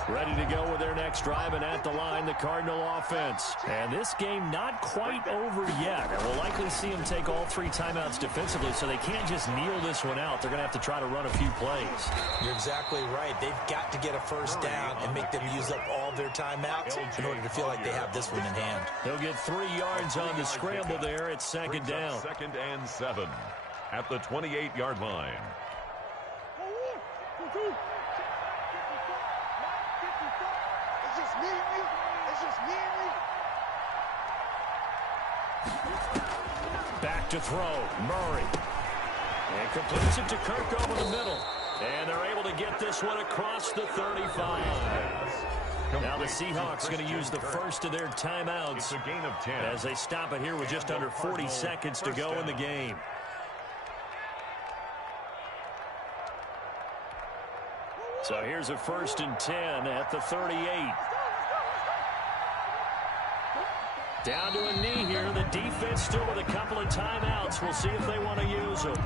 Ready to go with their next drive, and at the line, the Cardinal offense. And this game not quite over yet. And we'll likely see them take all 3 timeouts defensively, so they can't just kneel this one out. They're going to have to try to run a few plays. You're exactly right. They've got to get a first down and make them use up all their timeouts in order to feel like they have this one in hand. They'll get 3 yards on the scramble there. It's second down. 2nd and 7 at the 28-yard line. Back to throw, Murray. And completes it to Kirk over the middle. And they're able to get this one across the 35. Now the Seahawks going to use the first of their timeouts It's a gain of 10. as they stop it here with just under 40 seconds to go in the game. So here's a 1st and 10 at the 38. Down to a knee here. The defense still with a couple of timeouts. We'll see if they want to use them.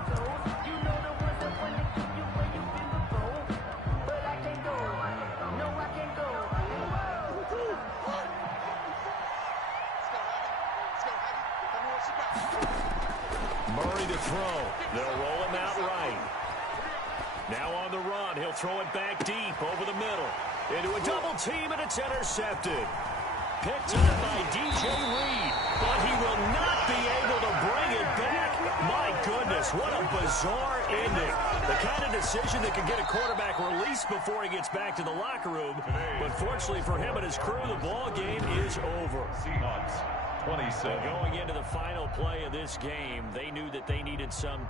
Murray to throw. They'll roll him out right. Now on the run. He'll throw it back deep over the middle. Into a double team, and it's intercepted. Picked up by DJ Reed, but he will not be able to bring it back. My goodness, what a bizarre ending. The kind of decision that could get a quarterback released before he gets back to the locker room. But fortunately for him and his crew, the ball game is over. Seahawks 27. Going into the final play of this game, they knew that they needed some